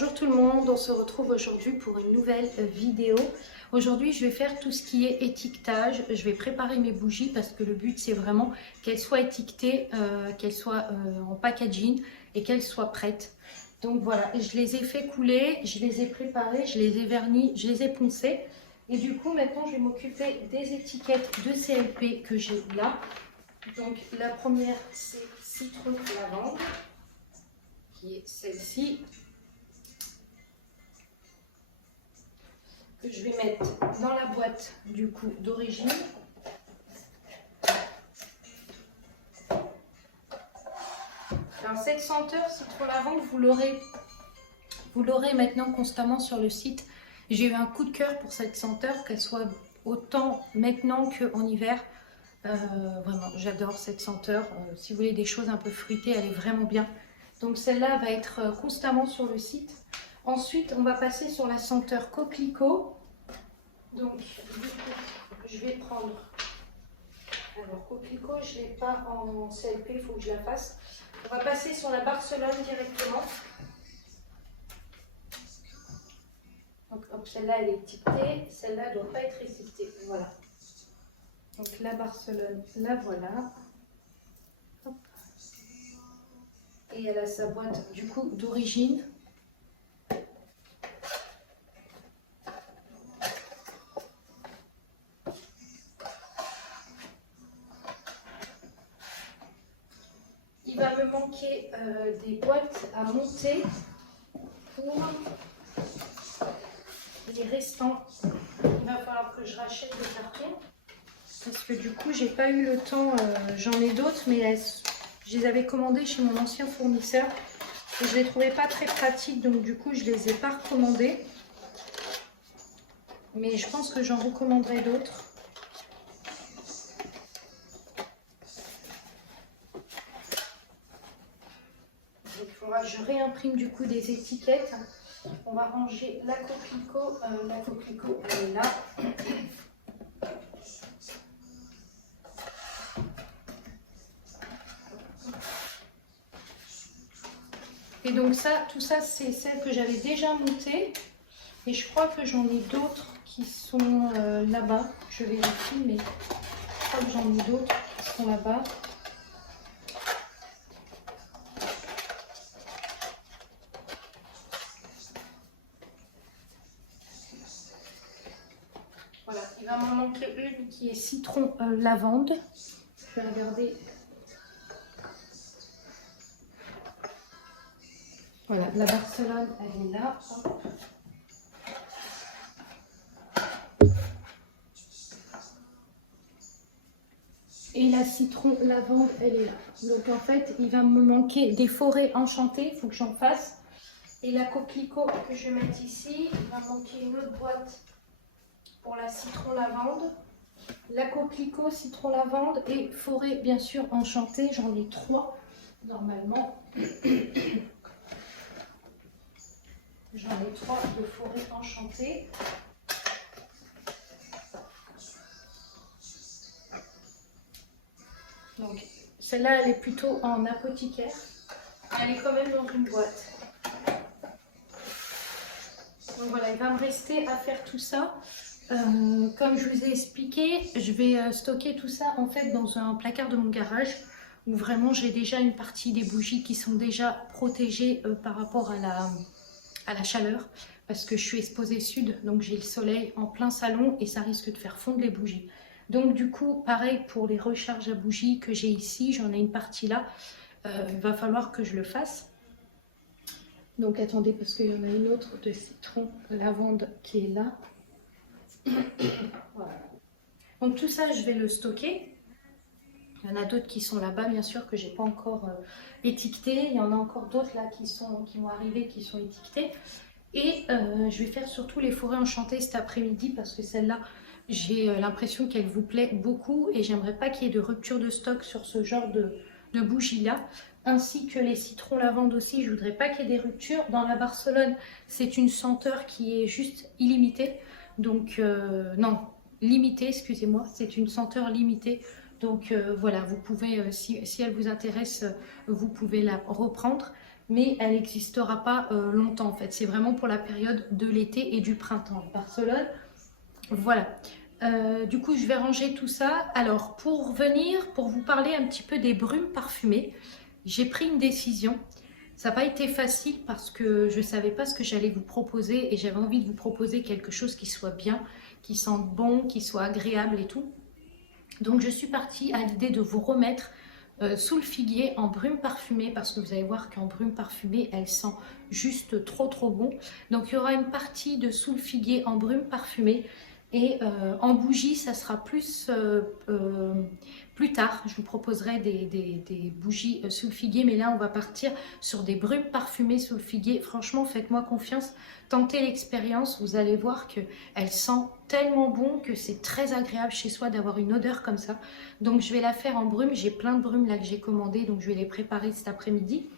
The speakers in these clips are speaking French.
Bonjour tout le monde, on se retrouve aujourd'hui pour une nouvelle vidéo. Aujourd'hui je vais faire tout ce qui est étiquetage, je vais préparer mes bougies parce que le but c'est vraiment qu'elles soient étiquetées, qu'elles soient en packaging et qu'elles soient prêtes. Donc voilà, je les ai fait couler, je les ai préparées, je les ai vernis, je les ai poncées. Et du coup maintenant je vais m'occuper des étiquettes de CLP que j'ai là. Donc la première c'est citron lavande, qui est celle-ci, que je vais mettre dans la boîte du coup d'origine. Alors cette senteur citron lavande, vous l'aurez maintenant constamment sur le site. J'ai eu un coup de cœur pour cette senteur, qu'elle soit autant maintenant qu'en hiver. Vraiment, j'adore cette senteur. Si vous voulez des choses un peu fruitées, elle est vraiment bien. Donc celle-là va être constamment sur le site. Ensuite, on va passer sur la senteur coquelicot. Donc, du coup, je vais prendre... Alors, coquelicot, je ne l'ai pas en CLP, il faut que je la fasse. On va passer sur la Barcelone directement. Donc, celle-là, elle est étiquetée. Celle-là ne doit pas être étiquetée. Voilà. Donc, la Barcelone, la voilà. Hop. Et elle a sa boîte, du coup, d'origine. Il va me manquer des boîtes à monter pour les restants. Il va falloir que je rachète des cartons parce que du coup j'ai pas eu le temps, j'en ai d'autres mais je les avais commandées chez mon ancien fournisseur et je les trouvais pas très pratiques, donc du coup je les ai pas recommandées, mais je pense que j'en recommanderai d'autres. Il faudra que je réimprime du coup des étiquettes. On va ranger la coquelicot. La coquelicot, elle est là. Et donc ça, tout ça, c'est celle que j'avais déjà montée. Et je crois que j'en ai d'autres qui sont là-bas. Je vérifie, mais je crois que j'en ai d'autres qui sont là-bas. Voilà, il va m'en manquer une qui est citron lavande. Je vais regarder. Voilà, la Barcelone, elle est là. Hop. Et la citron lavande, elle est là. Donc en fait, il va me manquer des forêts enchantées, il faut que j'en fasse. Et la coquelicot que je vais mettre ici, il va manquer une autre boîte pour la citron lavande. La coquelicot, citron lavande et forêt bien sûr enchantée. J'en ai 3 normalement. J'en ai 3 de forêt enchantée. Donc celle-là, elle est plutôt en apothicaire. Elle est quand même dans une boîte. Donc voilà, il va me rester à faire tout ça. Comme je vous ai expliqué, je vais stocker tout ça en fait dans un placard de mon garage où vraiment j'ai déjà une partie des bougies qui sont déjà protégées par rapport à la chaleur parce que je suis exposée sud, donc j'ai le soleil en plein salon et ça risque de faire fondre les bougies. Donc du coup, pareil pour les recharges à bougies que j'ai ici, j'en ai une partie là, il va falloir que je le fasse. Donc attendez, parce qu'il y en a une autre de citron lavande qui est là. Voilà. Donc tout ça, je vais le stocker. Il y en a d'autres qui sont là-bas, bien sûr, que j'ai pas encore étiquetés. Il y en a encore d'autres là qui vont arriver, qui sont étiquetés. Et je vais faire surtout les forêts enchantées cet après-midi parce que celle-là, j'ai l'impression qu'elle vous plaît beaucoup et j'aimerais pas qu'il y ait de rupture de stock sur ce genre de bougies-là. Ainsi que les citrons lavande aussi, je voudrais pas qu'il y ait des ruptures. Dans la Barcelone, c'est une senteur qui est juste illimitée. Donc, non, limitée, excusez-moi, c'est une senteur limitée. Donc voilà, vous pouvez, si elle vous intéresse, vous pouvez la reprendre. mais elle n'existera pas longtemps en fait. C'est vraiment pour la période de l'été et du printemps. Barcelone, voilà. Du coup, je vais ranger tout ça. Alors, pour vous parler un petit peu des brumes parfumées, j'ai pris une décision. Ça n'a pas été facile parce que je ne savais pas ce que j'allais vous proposer et j'avais envie de vous proposer quelque chose qui soit bien, qui sente bon, qui soit agréable et tout. Donc, je suis partie à l'idée de vous remettre sous le figuier en brume parfumée parce que vous allez voir qu'en brume parfumée, elle sent juste trop bon. Donc, il y aura une partie de sous le figuier en brume parfumée. Et en bougie, ça sera plus tard. Je vous proposerai des bougies sous le figuier. Mais là, on va partir sur des brumes parfumées sous le figuier. Franchement, faites-moi confiance. Tentez l'expérience. Vous allez voir qu'elle sent tellement bon que c'est très agréable chez soi d'avoir une odeur comme ça. Donc, je vais la faire en brume. J'ai plein de brumes là que j'ai commandées. Donc, je vais les préparer cet après-midi.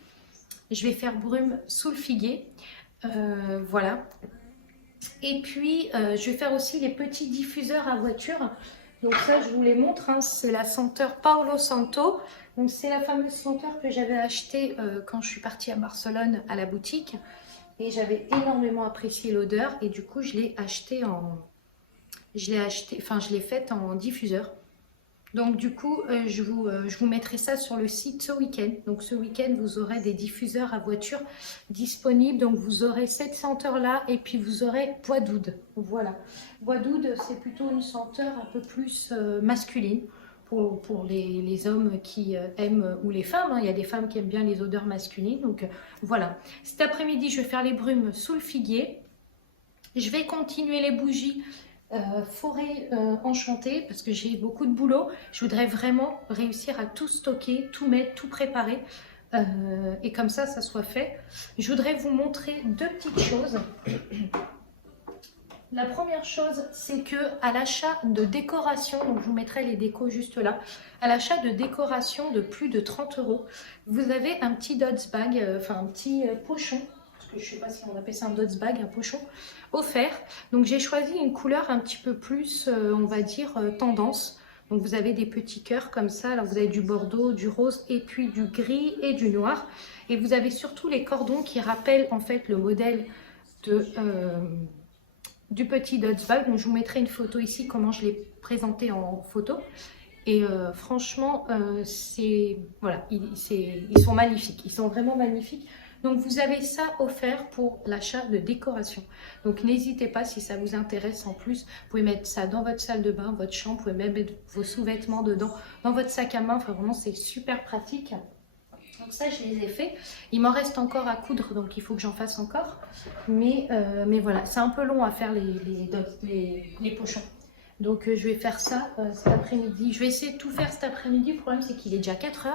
Je vais faire brume sous le figuier. Voilà. Et puis, je vais faire aussi les petits diffuseurs à voiture. Donc ça, je vous les montre. Hein. C'est la senteur Paolo Santo. Donc c'est la fameuse senteur que j'avais achetée quand je suis partie à Barcelone à la boutique. Et j'avais énormément apprécié l'odeur. Et du coup, je l'ai faite en diffuseur. Donc du coup, je vous mettrai ça sur le site ce week-end. Donc ce week-end, vous aurez des diffuseurs à voiture disponibles. Donc vous aurez cette senteur-là et puis vous aurez bois d'oud. Voilà. Bois d'oud, c'est plutôt une senteur un peu plus masculine pour les hommes qui aiment, ou les femmes. Hein. Il y a des femmes qui aiment bien les odeurs masculines. Donc voilà. Cet après-midi, je vais faire les brumes sous le figuier. Je vais continuer les bougies forêt enchantée parce que j'ai beaucoup de boulot. Je voudrais vraiment réussir à tout stocker, tout mettre, tout préparer et comme ça soit fait. Je voudrais vous montrer deux petites choses. La première chose, c'est que à l'achat de décoration, donc je vous mettrai les décos juste là, à l'achat de décoration de plus de 30 €, vous avez un petit Dodge bag, enfin un petit pochon. Je ne sais pas si on appelle ça un Dodge bag, un pochon, offert. Donc j'ai choisi une couleur un petit peu plus, on va dire, tendance. Donc vous avez des petits cœurs comme ça. Alors vous avez du bordeaux, du rose et puis du gris et du noir. Et vous avez surtout les cordons qui rappellent en fait le modèle du petit Dodge bag. Donc je vous mettrai une photo ici, comment je l'ai présenté en photo. Et franchement, voilà, ils sont magnifiques. Ils sont vraiment magnifiques. Donc, vous avez ça offert pour l'achat de décoration. Donc, n'hésitez pas si ça vous intéresse. En plus, vous pouvez mettre ça dans votre salle de bain, votre chambre. Vous pouvez même mettre vos sous-vêtements dedans, dans votre sac à main. Enfin, vraiment, c'est super pratique. Donc, ça, je les ai fait. Il m'en reste encore à coudre, donc il faut que j'en fasse encore. Mais voilà, c'est un peu long à faire les pochons. Donc, je vais faire ça cet après-midi. Je vais essayer de tout faire cet après-midi. Le problème, c'est qu'il est déjà 4 h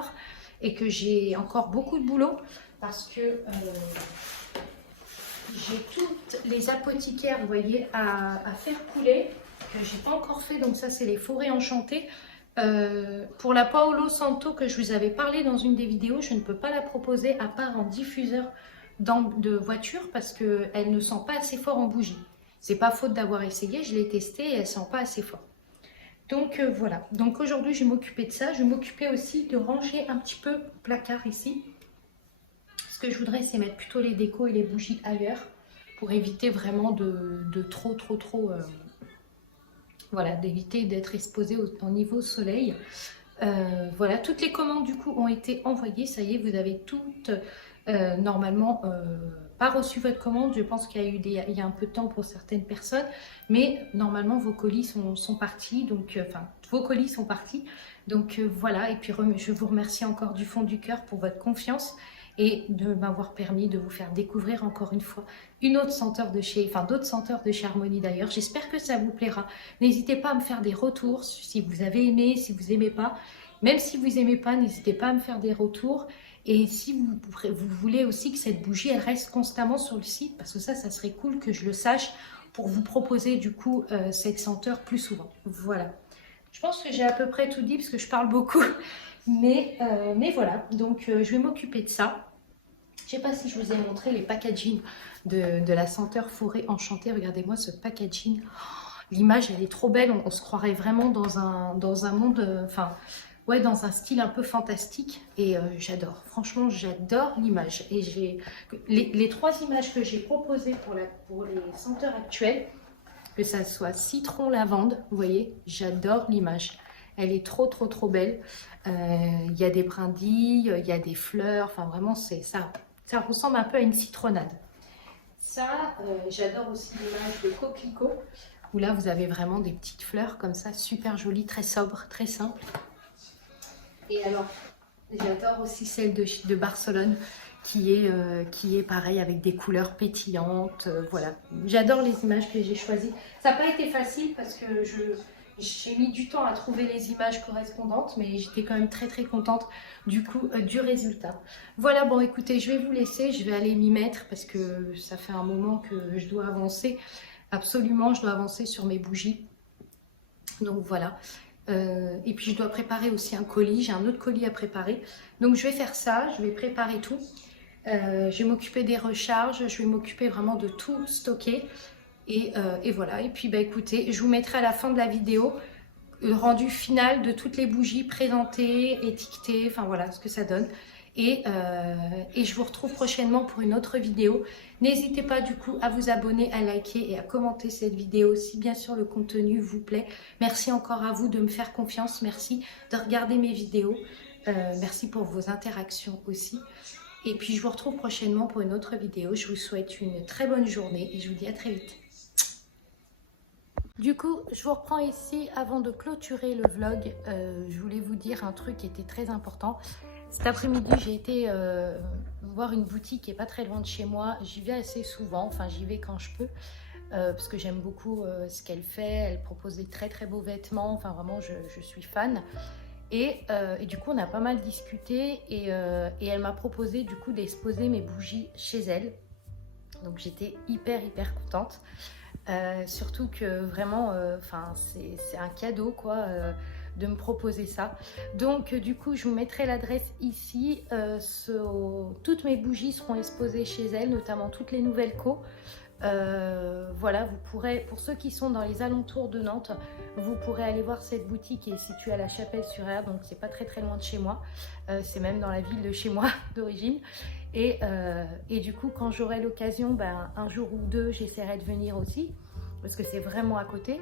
et que j'ai encore beaucoup de boulot. Parce que j'ai toutes les apothicaires, vous voyez, à faire couler, que j'ai pas encore fait. Donc ça, c'est les forêts enchantées. Pour la Paolo Santo que je vous avais parlé dans une des vidéos, je ne peux pas la proposer à part en diffuseur de voiture parce qu'elle ne sent pas assez fort en bougie. C'est pas faute d'avoir essayé, je l'ai testé et elle sent pas assez fort. Donc voilà. Donc aujourd'hui, je vais m'occuper de ça. Je vais m'occuper aussi de ranger un petit peu le placard ici. Ce que je voudrais, c'est mettre plutôt les décos et les bougies ailleurs pour éviter vraiment de trop voilà, d'éviter d'être exposé au niveau soleil. Voilà, toutes les commandes du coup ont été envoyées. Ça y est, vous avez toutes normalement pas reçu votre commande. Je pense qu'il y a eu un peu de temps pour certaines personnes, mais normalement vos colis sont partis. Donc, vos colis sont partis. Donc voilà, et puis je vous remercie encore du fond du cœur pour votre confiance et de m'avoir permis de vous faire découvrir encore une fois une autre senteur de chez, d'autres senteurs de chez Harmonie d'ailleurs. J'espère que ça vous plaira. N'hésitez pas à me faire des retours si vous avez aimé, si vous n'aimez pas. Même si vous n'aimez pas, n'hésitez pas à me faire des retours. Et si vous voulez aussi que cette bougie, elle reste constamment sur le site, parce que ça serait cool que je le sache pour vous proposer du coup cette senteur plus souvent. Voilà. Je pense que j'ai à peu près tout dit parce que je parle beaucoup. Mais voilà, donc je vais m'occuper de ça. Je ne sais pas si je vous ai montré les packaging de la senteur forêt enchantée. Regardez-moi ce packaging. Oh, l'image, elle est trop belle. On se croirait vraiment dans un monde... ouais, dans un style un peu fantastique. Et j'adore, franchement, j'adore l'image. Et les 3 images que j'ai proposées pour les senteurs actuelles, que ça soit citron, lavande, vous voyez, j'adore l'image. Elle est trop, trop, trop belle. Il y a des brindilles, il y a des fleurs, enfin vraiment, ça ressemble un peu à une citronnade. Ça, j'adore aussi l'image de coquelicot, où là, vous avez vraiment des petites fleurs comme ça, super jolies, très sobres, très simples. Et alors, j'adore aussi celle de Barcelone, qui est pareil, avec des couleurs pétillantes. Voilà, j'adore les images que j'ai choisies. Ça n'a pas été facile parce que j'ai mis du temps à trouver les images correspondantes, mais j'étais quand même très très contente du coup du résultat. Voilà, bon écoutez, je vais vous laisser, je vais aller m'y mettre parce que ça fait un moment que je dois avancer. Absolument, je dois avancer sur mes bougies. Donc voilà. Et puis je dois préparer aussi un colis, j'ai un autre colis à préparer. Donc je vais faire ça, je vais préparer tout. Je vais m'occuper des recharges, je vais m'occuper vraiment de tout stocker. Et voilà, et puis bah écoutez, je vous mettrai à la fin de la vidéo le rendu final de toutes les bougies présentées, étiquetées, enfin voilà ce que ça donne. Et je vous retrouve prochainement pour une autre vidéo. N'hésitez pas du coup à vous abonner, à liker et à commenter cette vidéo si bien sûr le contenu vous plaît. Merci encore à vous de me faire confiance, merci de regarder mes vidéos. Merci pour vos interactions aussi. Et puis je vous retrouve prochainement pour une autre vidéo. Je vous souhaite une très bonne journée et je vous dis à très vite. Du coup, je vous reprends ici avant de clôturer le vlog. Je voulais vous dire un truc qui était très important. Cet après-midi, j'ai été voir une boutique qui n'est pas très loin de chez moi. J'y vais assez souvent, enfin j'y vais quand je peux, parce que j'aime beaucoup ce qu'elle fait. Elle propose des très très beaux vêtements, enfin vraiment je suis fan. Et du coup, on a pas mal discuté et elle m'a proposé du coup d'exposer mes bougies chez elle. Donc j'étais hyper contente. Surtout que vraiment, c'est un cadeau quoi, de me proposer ça. Donc du coup, je vous mettrai l'adresse ici. Toutes mes bougies seront exposées chez elle, notamment toutes les nouvelles co. Voilà, vous pourrez, pour ceux qui sont dans les alentours de Nantes, vous pourrez aller voir cette boutique qui est située à la Chapelle-sur-Erdre, donc c'est pas très loin de chez moi. C'est même dans la ville de chez moi d'origine. Et du coup, quand j'aurai l'occasion, un jour ou deux, j'essaierai de venir aussi, parce que c'est vraiment à côté.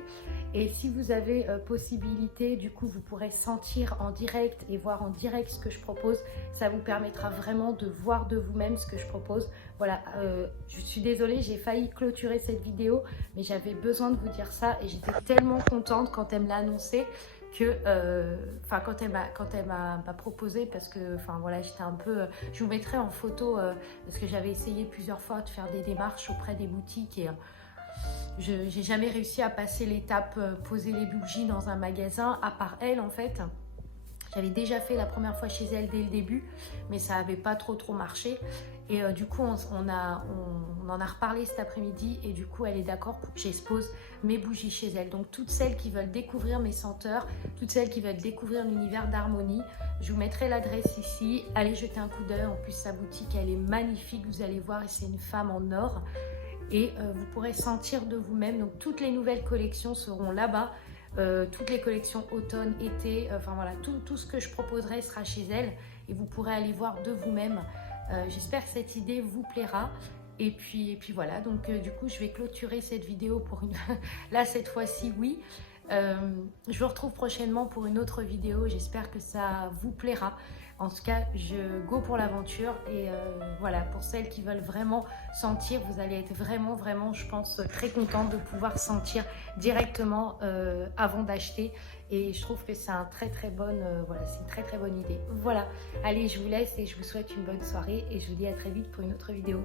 Et si vous avez possibilité, du coup, vous pourrez sentir en direct et voir en direct ce que je propose. Ça vous permettra vraiment de voir de vous-même ce que je propose. Voilà, je suis désolée, j'ai failli clôturer cette vidéo, mais j'avais besoin de vous dire ça. Et j'étais tellement contente quand elle me l'a annoncé, que quand elle m'a proposé, parce que voilà, j'étais un peu je vous mettrai en photo parce que j'avais essayé plusieurs fois de faire des démarches auprès des boutiques et j'ai jamais réussi à passer l'étape poser les bougies dans un magasin, à part elle en fait. J'avais déjà fait la première fois chez elle dès le début, mais ça n'avait pas trop marché. Et du coup, on en a reparlé cet après-midi et du coup, elle est d'accord pour que j'expose mes bougies chez elle. Donc, toutes celles qui veulent découvrir mes senteurs, toutes celles qui veulent découvrir l'univers d'Harmonie, je vous mettrai l'adresse ici. Allez jeter un coup d'œil. En plus, sa boutique, elle est magnifique. Vous allez voir, et c'est une femme en or. Et vous pourrez sentir de vous-même. Donc, toutes les nouvelles collections seront là-bas. Toutes les collections automne, été, voilà, tout ce que je proposerai sera chez elle et vous pourrez aller voir de vous-même. J'espère que cette idée vous plaira. Et puis voilà, donc du coup je vais clôturer cette vidéo pour une... Là cette fois-ci oui. Je vous retrouve prochainement pour une autre vidéo. J'espère que ça vous plaira. En tout cas, je go pour l'aventure et voilà, pour celles qui veulent vraiment sentir, vous allez être vraiment, je pense, très contente de pouvoir sentir directement avant d'acheter. Et je trouve que c'est un voilà, c'est une très bonne idée. Voilà, allez, je vous laisse et je vous souhaite une bonne soirée et je vous dis à très vite pour une autre vidéo.